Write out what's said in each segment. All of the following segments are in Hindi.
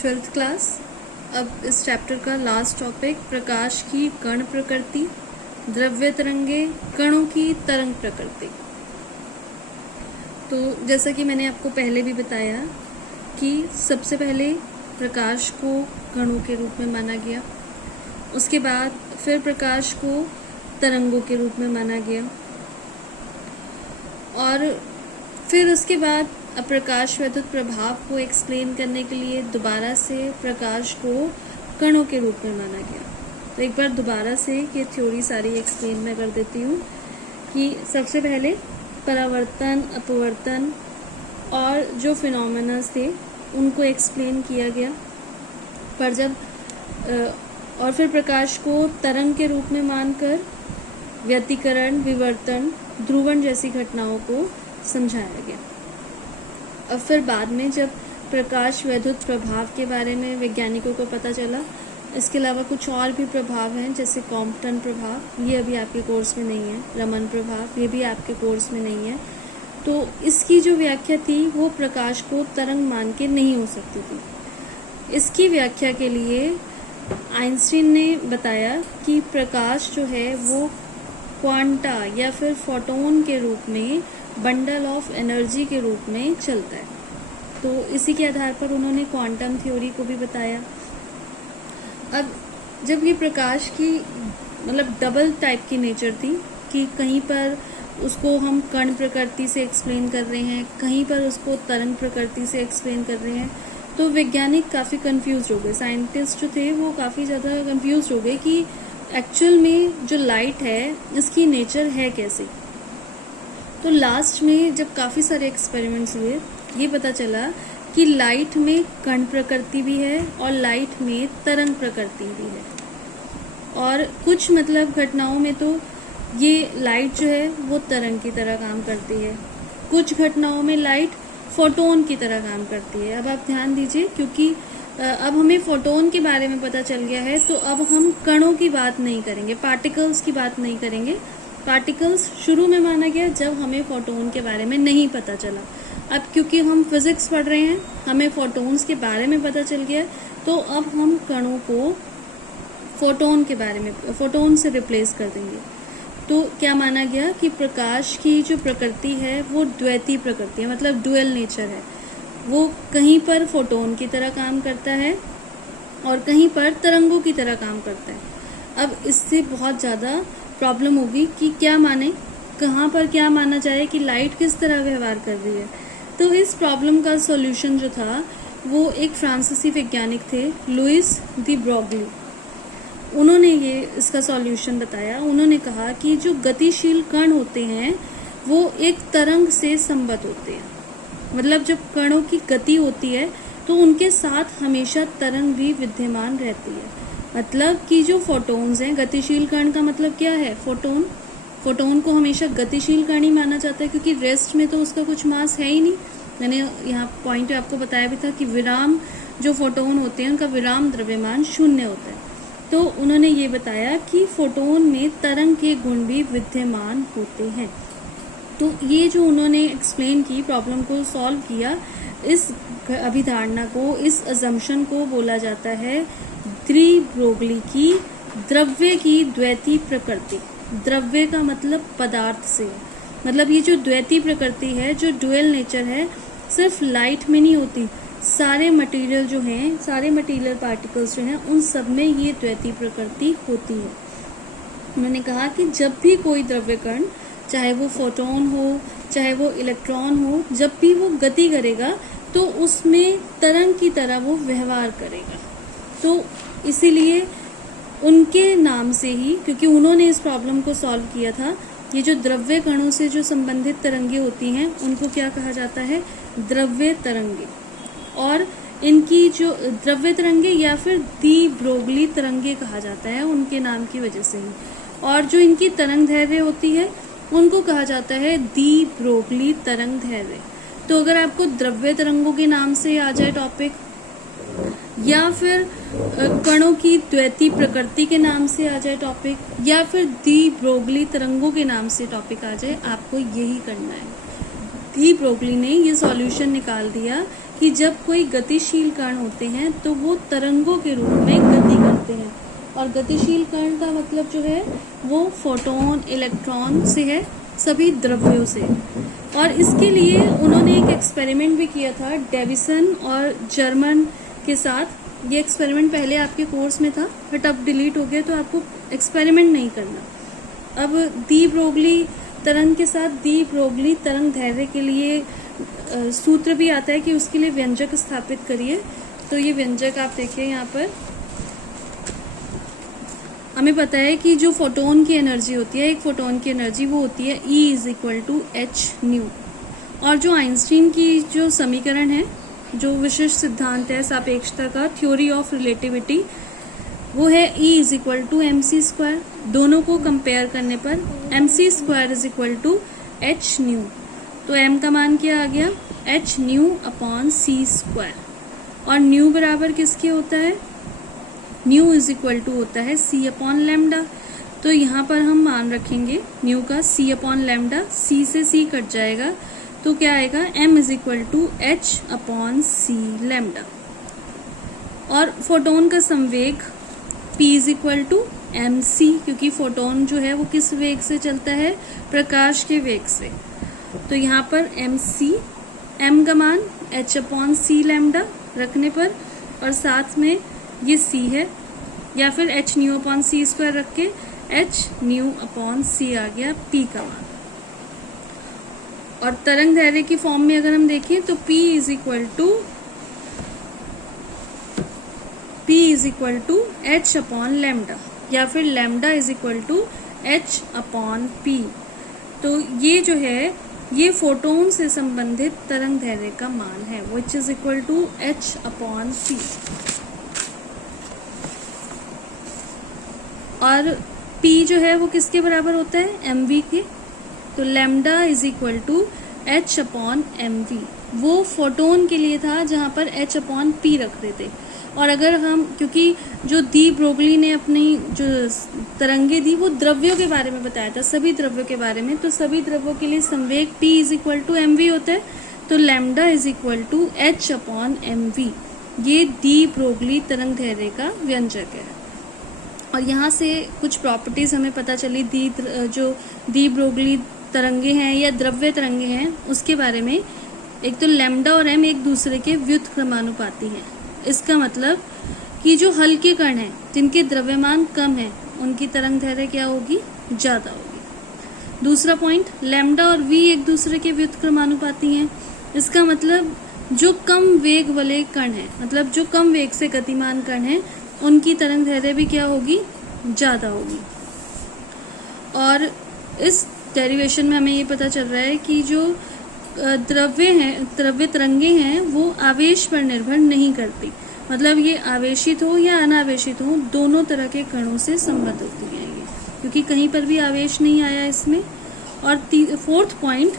Twelfth class. अब इस चैप्टर का लास्ट टॉपिक प्रकाश की कण प्रकृति, द्रव्य तरंगे, कणों की तरंग प्रकृति। तो जैसा कि मैंने आपको पहले भी बताया कि सबसे पहले प्रकाश को कणों के रूप में माना गया, उसके बाद फिर प्रकाश को तरंगों के रूप में माना गया और फिर उसके बाद प्रकाश वैद्युत प्रभाव को एक्सप्लेन करने के लिए दोबारा से प्रकाश को कणों के रूप में माना गया। तो एक बार दोबारा से ये थ्योरी सारी एक्सप्लेन मैं कर देती हूँ कि सबसे पहले परावर्तन, अपवर्तन और जो फिनोमेनस थे उनको एक्सप्लेन किया गया, पर जब और फिर प्रकाश को तरंग के रूप में मानकर व्यतिकरण, विवर्तन, ध्रुवण जैसी घटनाओं को समझाया गया। और फिर बाद में जब प्रकाश वैद्युत प्रभाव के बारे में वैज्ञानिकों को पता चला, इसके अलावा कुछ और भी प्रभाव हैं जैसे कॉम्पटन प्रभाव, ये अभी आपके कोर्स में नहीं है, रमन प्रभाव, ये भी आपके कोर्स में नहीं है। तो इसकी जो व्याख्या थी वो प्रकाश को तरंग मान के नहीं हो सकती थी। इसकी व्याख्या के लिए आइंस्टीन ने बताया कि प्रकाश जो है वो क्वांटा या फिर फोटोन के रूप में, बंडल ऑफ एनर्जी के रूप में चलता है। तो इसी के आधार पर उन्होंने क्वांटम थ्योरी को भी बताया। अब जब ये प्रकाश की मतलब डबल टाइप की नेचर थी कि कहीं पर उसको हम कण प्रकृति से एक्सप्लेन कर रहे हैं, कहीं पर उसको तरंग प्रकृति से एक्सप्लेन कर रहे हैं, तो वैज्ञानिक काफ़ी कंफ्यूज हो गए। साइंटिस्ट जो थे वो काफ़ी ज़्यादा कंफ्यूज हो गए कि एक्चुअल में जो लाइट है इसकी नेचर है कैसे। तो लास्ट में जब काफ़ी सारे एक्सपेरिमेंट्स हुए, ये पता चला कि लाइट में कण प्रकृति भी है और लाइट में तरंग प्रकृति भी है। और कुछ मतलब घटनाओं में तो ये लाइट जो है वो तरंग की तरह काम करती है, कुछ घटनाओं में लाइट फोटोन की तरह काम करती है। अब आप ध्यान दीजिए, क्योंकि अब हमें फोटोन के बारे में पता चल गया है, तो अब हम कणों की बात नहीं करेंगे, पार्टिकल्स की बात नहीं करेंगे। पार्टिकल्स शुरू में माना गया जब हमें फोटोन के बारे में नहीं पता चला। अब क्योंकि हम फिजिक्स पढ़ रहे हैं, हमें फोटोन्स के बारे में पता चल गया, तो अब हम कणों को फोटोन के बारे में, फोटोन से रिप्लेस कर देंगे। तो क्या माना गया कि प्रकाश की जो प्रकृति है वो द्वैती प्रकृति है, मतलब डुअल नेचर है। वो कहीं पर फोटोन की तरह काम करता है और कहीं पर तरंगों की तरह काम करता है। अब इससे बहुत ज़्यादा प्रॉब्लम होगी कि क्या माने, कहाँ पर क्या माना जाए कि लाइट किस तरह व्यवहार कर रही है। तो इस प्रॉब्लम का सॉल्यूशन जो था वो एक फ्रांसीसी वैज्ञानिक थे, लुइस दी ब्रोगली। उन्होंने ये इसका सॉल्यूशन बताया। उन्होंने कहा कि जो गतिशील कण होते हैं वो एक तरंग से संबद्ध होते हैं, मतलब जब कणों की गति होती है तो उनके साथ हमेशा तरंग भी विद्यमान रहती है। मतलब कि जो फोटोन्स हैं, गतिशील कण का मतलब क्या है, फोटोन। फोटोन को हमेशा गतिशील कण ही माना जाता है क्योंकि रेस्ट में तो उसका कुछ मास है ही नहीं। मैंने यहाँ पॉइंट आपको बताया भी था कि विराम जो फोटोन होते हैं उनका विराम द्रव्यमान 0 होता है। तो उन्होंने ये बताया कि फोटोन में तरंग के गुण भी विद्यमान होते हैं। तो ये जो उन्होंने एक्सप्लेन की, प्रॉब्लम को सॉल्व किया, इस अभिधारणा को, इस अजम्पशन को बोला जाता है दी ब्रोगली की द्रव्य की द्वैती प्रकृति। द्रव्य का मतलब पदार्थ से, मतलब ये जो द्वैती प्रकृति है, जो डुअल नेचर है, सिर्फ लाइट में नहीं होती, सारे मटेरियल जो हैं, सारे मटेरियल पार्टिकल्स जो हैं, उन सब में ये द्वैती प्रकृति होती है। उन्होंने कहा कि जब भी कोई द्रव्य कण, चाहे वो फोटोन हो, चाहे वो इलेक्ट्रॉन हो, जब भी वो गति करेगा तो उसमें तरंग की तरह वो व्यवहार करेगा। तो इसीलिए उनके नाम से ही, क्योंकि उन्होंने इस प्रॉब्लम को सॉल्व किया था, ये जो द्रव्य कणों से जो संबंधित तरंगे होती हैं उनको क्या कहा जाता है, द्रव्य तरंगे। और इनकी जो द्रव्य तरंगे या फिर दी ब्रोगली तरंगे कहा जाता है उनके नाम की वजह से ही। और जो इनकी तरंग दैर्घ्य होती है उनको कहा जाता है दी ब्रोगली तरंग दैर्घ्य। तो अगर आपको द्रव्य तरंगों के नाम से आ जाए टॉपिक, या फिर कणों की द्वैती प्रकृति के नाम से आ जाए टॉपिक, या फिर दी ब्रोगली तरंगों के नाम से टॉपिक आ जाए, आपको यही करना है। दी ब्रोगली ने ये सॉल्यूशन निकाल दिया कि जब कोई गतिशील कण होते हैं तो वो तरंगों के रूप में गति करते हैं, और गतिशील कण का मतलब जो है वो फोटोन, इलेक्ट्रॉन से है, सभी द्रव्यों से। और इसके लिए उन्होंने एक एक्सपेरिमेंट भी किया था डेविसन और जर्मन के साथ। ये एक्सपेरिमेंट पहले आपके कोर्स में था बट अब डिलीट हो गया, तो आपको एक्सपेरिमेंट नहीं करना। अब डी ब्रोगली तरंग के साथ डी ब्रोगली तरंग दैर्ध्य के लिए सूत्र भी आता है कि उसके लिए व्यंजक स्थापित करिए। तो ये व्यंजक आप देखिए यहाँ पर, हमें पता है कि जो फोटोन की एनर्जी होती है, एक फोटोन की एनर्जी वो होती है E=h/ν। और जो आइंस्टीन की जो समीकरण है, जो विशिष्ट सिद्धांत है सापेक्षता का, थ्योरी ऑफ रिलेटिविटी, वो है E=mc²। दोनों को कंपेयर करने पर mc² h/ν। तो m का मान क्या आ गया, h/c²। और न्यू बराबर किसके होता है, न्यू होता है c/λ। तो यहाँ पर हम मान रखेंगे न्यू का c/λ, c से c कट जाएगा तो क्या आएगा, m/hc⁴। और फोटोन का संवेग p=mc, क्योंकि फोटोन जो है वो किस वेग से चलता है, प्रकाश के वेग से। तो यहाँ पर mc, m का मान h/c⁴ रखने पर, और साथ में ये c है, या फिर h/c² रख के h/c आ गया p का मान। और तरंग दैर्ध्य की फॉर्म में अगर हम देखें तो p=h/λ, या फिर λ=h/p। तो ये जो है ये फोटोन से संबंधित तरंग दैर्ध्य का मान है, which is equal to h/p। और p जो है वो किसके बराबर होता है, mv के। तो λ=h/mv वो फोटोन के लिए था जहाँ पर h/p रख रहे थे। और अगर हम, क्योंकि जो डी ब्रोगली ने अपनी जो तरंगे दी वो द्रव्यों के बारे में बताया था, सभी द्रव्यों के बारे में, तो सभी द्रव्यों के लिए संवेग p=mv होता है। तो λ=h/mv ये डी ब्रोगली तरंग दैर्ध्य का व्यंजक है। और यहाँ से कुछ प्रॉपर्टीज हमें पता चली जो डी ब्रोगली तरंगे हैं या द्रव्य तरंगे हैं उसके बारे में। एक तो लैम्डा और m एक दूसरे के व्युत्क्रमानुपाती हैं। इसका मतलब कि जो हल्के कण हैं जिनके द्रव्यमान कम है उनकी तरंग दैर्ध्य क्या होगी, ज़्यादा होगी। दूसरा पॉइंट, लैम्डा और v एक दूसरे के व्युत्क्रमानुपाती हैं। इसका मतलब जो कम वेग वाले कण हैं, मतलब जो कम वेग से गतिमान कण हैं, उनकी तरंग दैर्ध्य भी क्या होगी, ज़्यादा होगी। और इस डेरिवेशन में हमें ये पता चल रहा है कि जो द्रव्य तरंगे हैं वो आवेश पर निर्भर नहीं करती, मतलब ये आवेशित हो या अनावेशित हो, दोनों तरह के कणों से संबद्ध होती हैं ये, क्योंकि कहीं पर भी आवेश नहीं आया इसमें। और फोर्थ पॉइंट,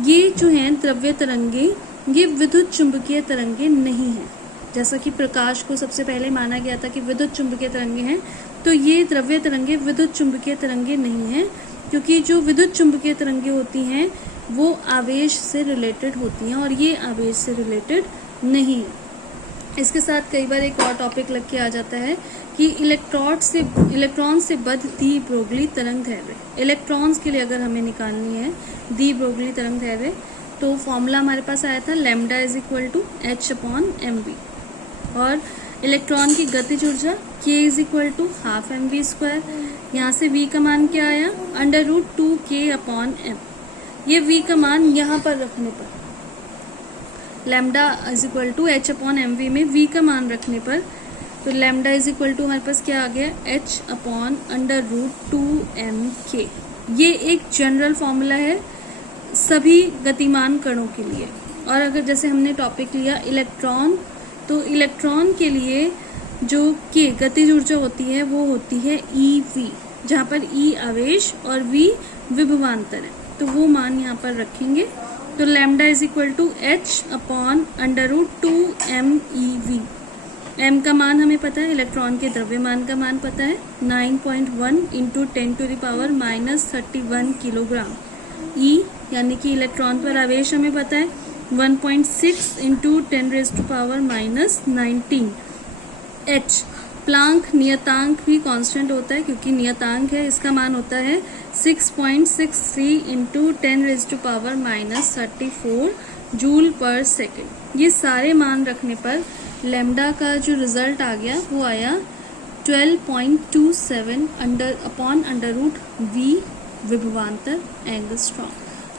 ये जो हैं द्रव्य तरंगे ये विद्युत चुंबकीय तरंगे नहीं हैं। जैसा कि प्रकाश को सबसे पहले माना गया था कि विद्युत चुंबकीय तरंगे हैं, तो ये द्रव्य तरंगे विद्युत चुंबकीय तरंगे नहीं हैं, क्योंकि जो विद्युत चुंबकीय तरंगे होती हैं वो आवेश से रिलेटेड होती हैं और ये आवेश से रिलेटेड नहीं है। इसके साथ कई बार एक और टॉपिक लग के आ जाता है कि इलेक्ट्रॉन से बद्ध डी ब्रोगली तरंग दैर्ध्य। इलेक्ट्रॉन्स के लिए अगर हमें निकालनी है डी ब्रोगली तरंग दैर्ध्य, तो फॉर्मूला हमारे पास आया था λ=h/mv। और इलेक्ट्रॉन की गतिज ऊर्जा k=12mv²। यहाँ से v का मान क्या आया, √2k/m। ये v का मान यहाँ पर रखने पर, λ=h/mv में v का मान रखने पर, तो λ हमारे पास क्या आ गया, h/√2mk। ये एक जनरल फॉर्मूला है सभी गतिमान कणों के लिए। और अगर जैसे हमने टॉपिक लिया इलेक्ट्रॉन, तो इलेक्ट्रॉन के लिए जो k गतिज ऊर्जा होती है वो होती है eV, जहाँ पर E आवेश और V विभवांतर है, तो वो मान यहाँ पर रखेंगे। तो λ=h/√2meV। m का मान हमें पता है, इलेक्ट्रॉन के द्रव्यमान का मान पता है, 9.1 × 10⁻³ किलोग्राम। E यानी कि इलेक्ट्रॉन पर आवेश हमें पता है 1.6 इंटू 10⁻⁻19 h। प्लांक नियतांक भी कांस्टेंट होता है क्योंकि नियतांक है, इसका मान होता है 6.63 इंटू 10⁻⁻34 जूल पर सेकेंड। ये सारे मान रखने पर लैम्डा का जो रिजल्ट आ गया वो आया 12.27 अपॉन √v विभवांतर एंगस्ट्रॉम।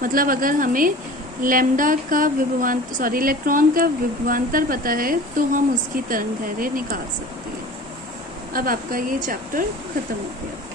मतलब अगर हमें लैम्डा का इलेक्ट्रॉन का विभवांतर पता है तो हम उसकी तरंग दैर्घ्य निकाल सकते हैं। अब आपका ये चैप्टर खत्म हो गया।